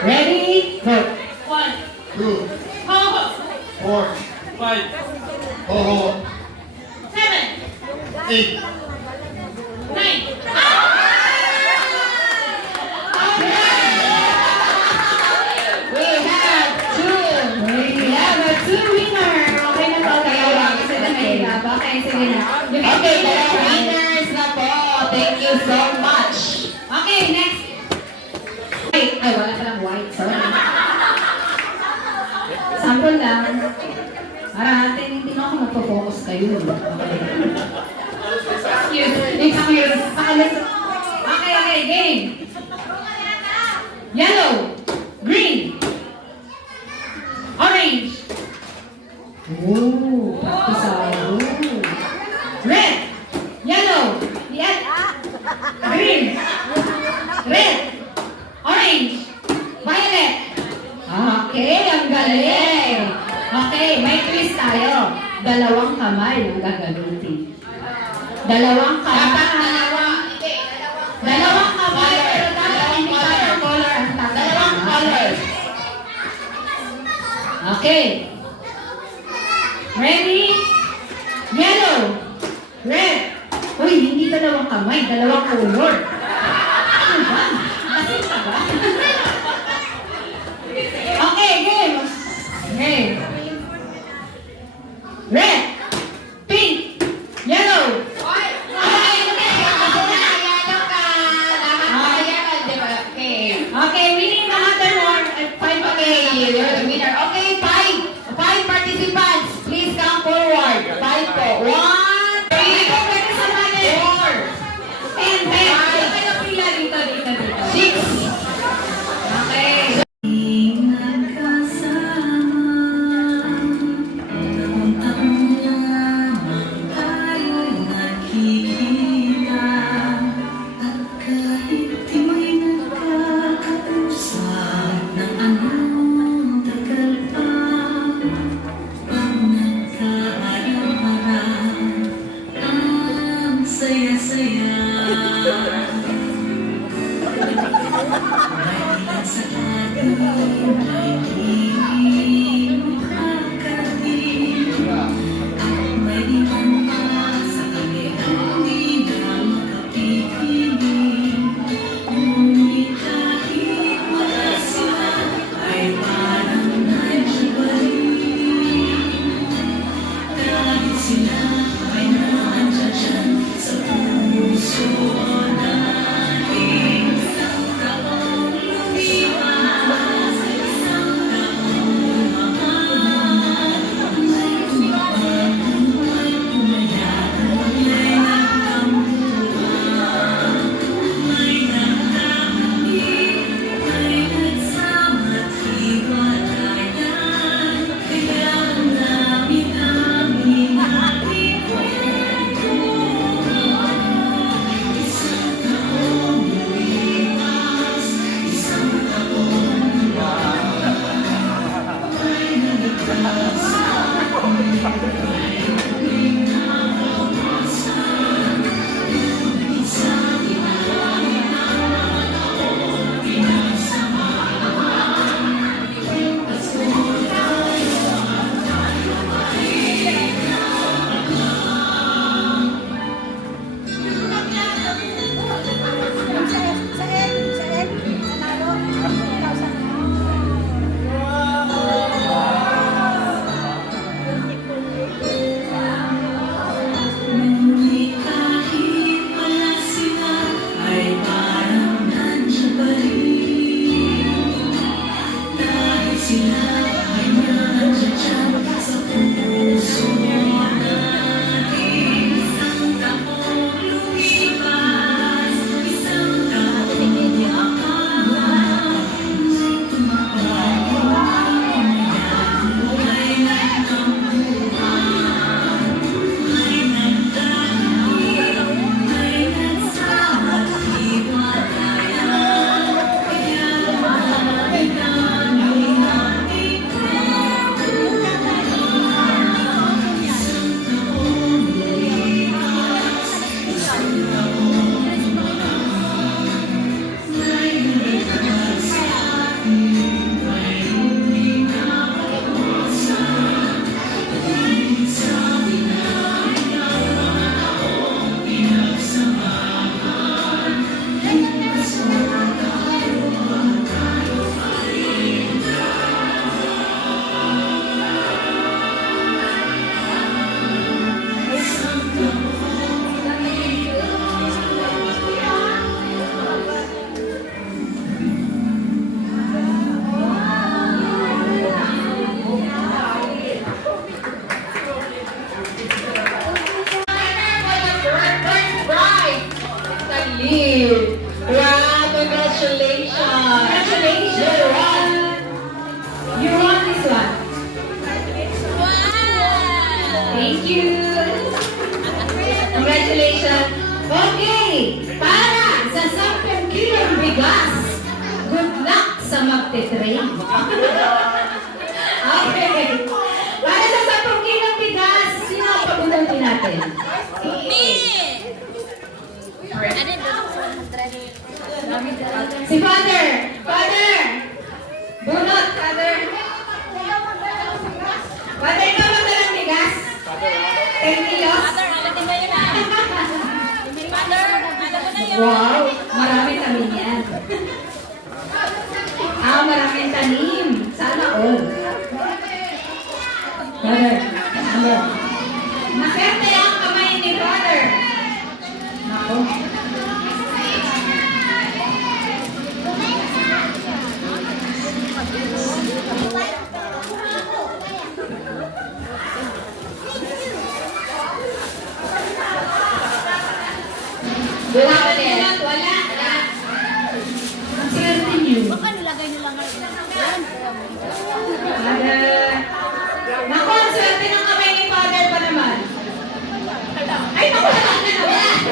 Ready? Go. 1, 2, 4, 5, 7, 8. 9. We have a two winner. Okay na po kayo. Kasi na kayo. Okay, sige na. Okay, dalawang winners na po. Thank you so much. Okay, next. White. Ay, wala palang white. Sorry. Sample lang. Para natin, hindi na ako magpo-focus kayo. Okay. Excuse. Okay, game. Yellow. Green. Orange. Ooh, practice ako. Red. Yellow. Green. Red. Orange. Violet. Okay, ang galing. Okay, may twist tayo. Dalawang kamay ang gagamitin. Dalawang kamay. Dalawang kamay, pero dapat hindi color ang tatawag. Dalawang color. Okay. Ready? Yellow. Red. Uy, hindi dalawang kamay, dalawang color. Ano ba? Kasi ka ba? Okay, game. Okay. Red. Pink. Yellow. Okay, we need another one. 5 Okay, you're the winner. Okay, five participants. Please come forward. 5 po. 1, 3, 4, 10, 10. 5, natin. Si Father! Father! Bunot, Father! Father, ikaw magdalang bigas? 10 kilos? Wow! Maraming tanim yan. Maraming tanim. Sana all. Father, ano? Maserte ang kamay ni Father. Nako. Wala ka din. Wala. Ang swerte niyo. Baka nilagay nyo lang yan. Father. Naku, ang swerte ng kamay ni Father pa naman. Ay, naku, wala na naman.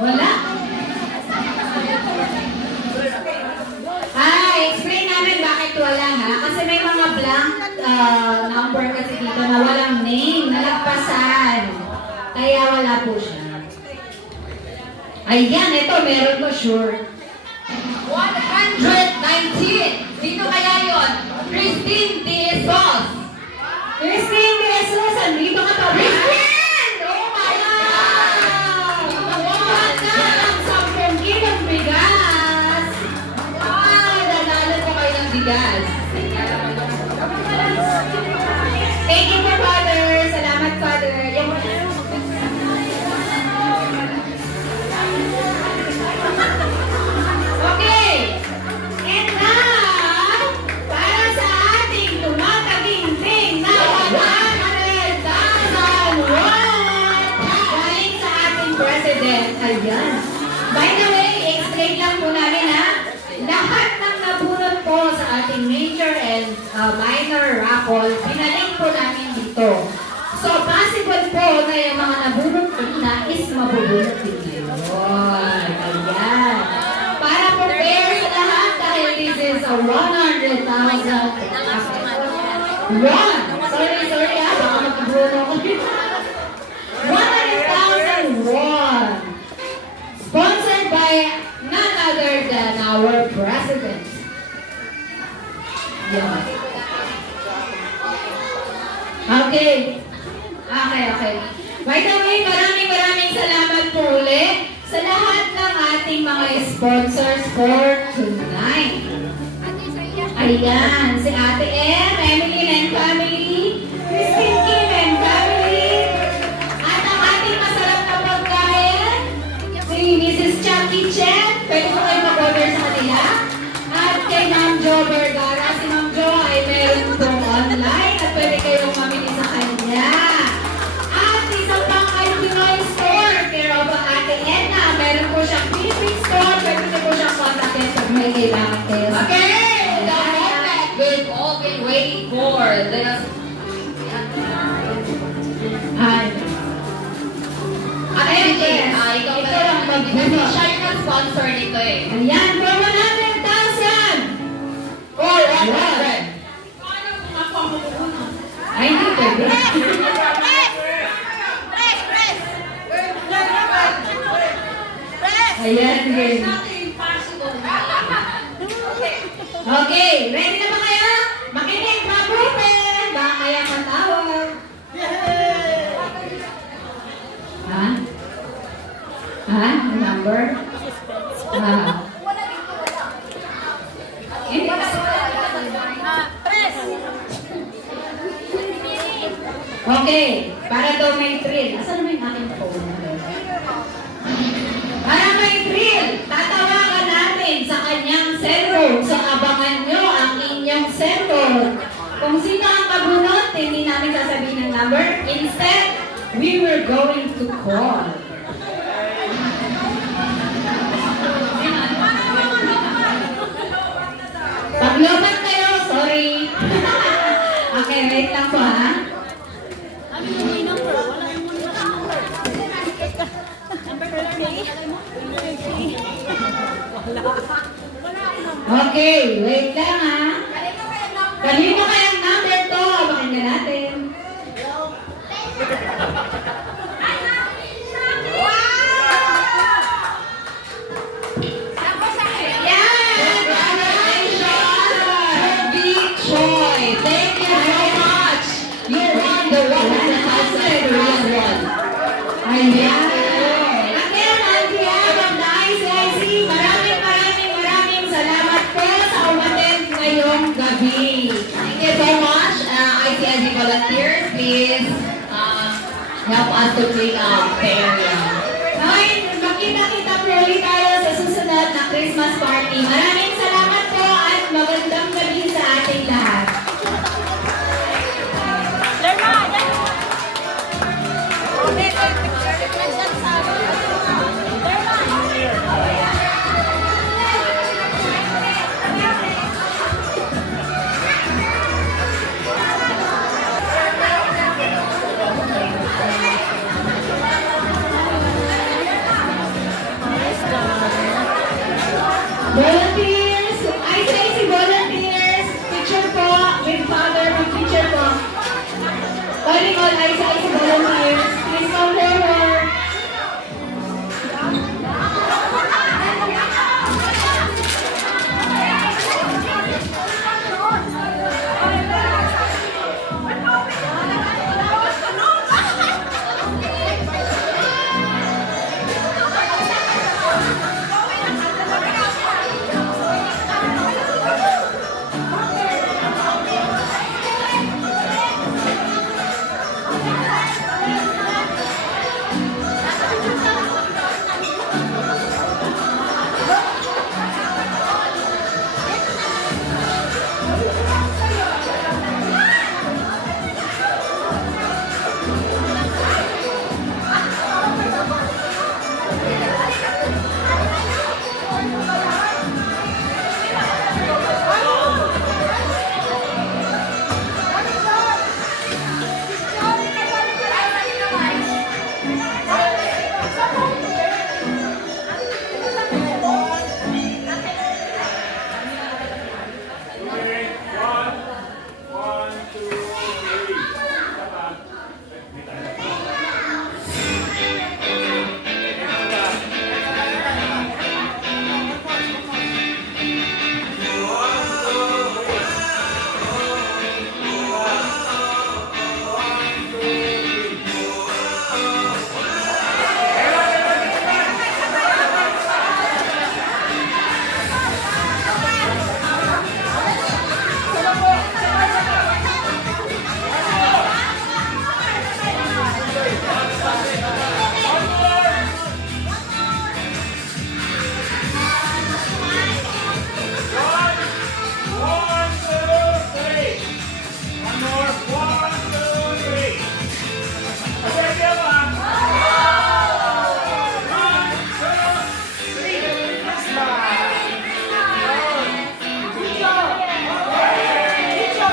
Wala. Explain namin bakit wala ha. Kasi may mga blank number kasi dito na walang name, nalagpasan. Kaya wala po siya. Ayan, ito meron ko sure. 119. Sino kaya yon? Christine De Jesus. Christine De Jesus, andito ka pa ba? Christine! Oh my God! Buwan na ang 10 kilong bigas. Nanalo ko kayo ng bigas. Thank you po, Father. Salamat, Father. Okay. And now, para sa ating tumataginting na 100,000 won galing sa ating President. Ayan. By the way, explain lang po namin ha. Lahat ng nabunot po sa ating major and minor raffle, pinalik po namin dito. So, possible po na yung mga nabunot po na is mabubunot din ngayon. Ayan. Para prepare sa lahat dahil this is a 100,000 won. Sorry ha, baka magkabuno ko. 100,000 won. Sponsored by none other than our president. Yeah. Okay. By the way, maraming salamat po ulit sa lahat ng ating mga sponsors for tonight. Ayan, si Ate M, Emily and family, Christine Kim and family, at ang ating masarap na pagkain, si Mrs. Chucky Chen, pwede ko kayo mag-order sa kanila. At kay Ma'am Jo Vergara, si Ma'am Jo ay meron pong online at pwede kayong mamili sa kanya. At isa pang Pinoy store, care of Ate Edna, meron po siyang Philippine store, pwede ko po siyang kontakin pag may kailangan kayo. Okay, the moment we've all been waiting for. Let us... Ay. Ate MJ, ikaw lang mag-buno. siya yung nag-sponsor nito eh. Ayan, for 100,000! For 100. Ay, hindi pwede. Ayan, game. Okay, ready na ba kayo? Makinig, mabuti! Baka kaya matawag. Ha? Ha? Number? Okay, para daw may thrill. Asan naman yung aking phone? Para may thrill, tatawagan natin sa kanyang cellphone. So, abangan nyo ang inyong cellphone. Kung sino ang kabunot, hindi namin sasabihin ng number. Instead, we were going to call. Paglobat kayo, sorry. Okay, wait lang po ha. Ano yung number? Wala yung number. Number 30. Okay, wait lang ha. Kanino kayang number to? Pakinggan natin. help us to clean up the area. Ngayon, makita-kita po ulit tayo sa susunod na Christmas party. Maraming salamat po at magandang gabi sa ating lahat. Volunteers, ICIC volunteers, picture po with Father, picture po. Calling all ICIC volunteers, please come forward.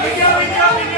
Video, video, video.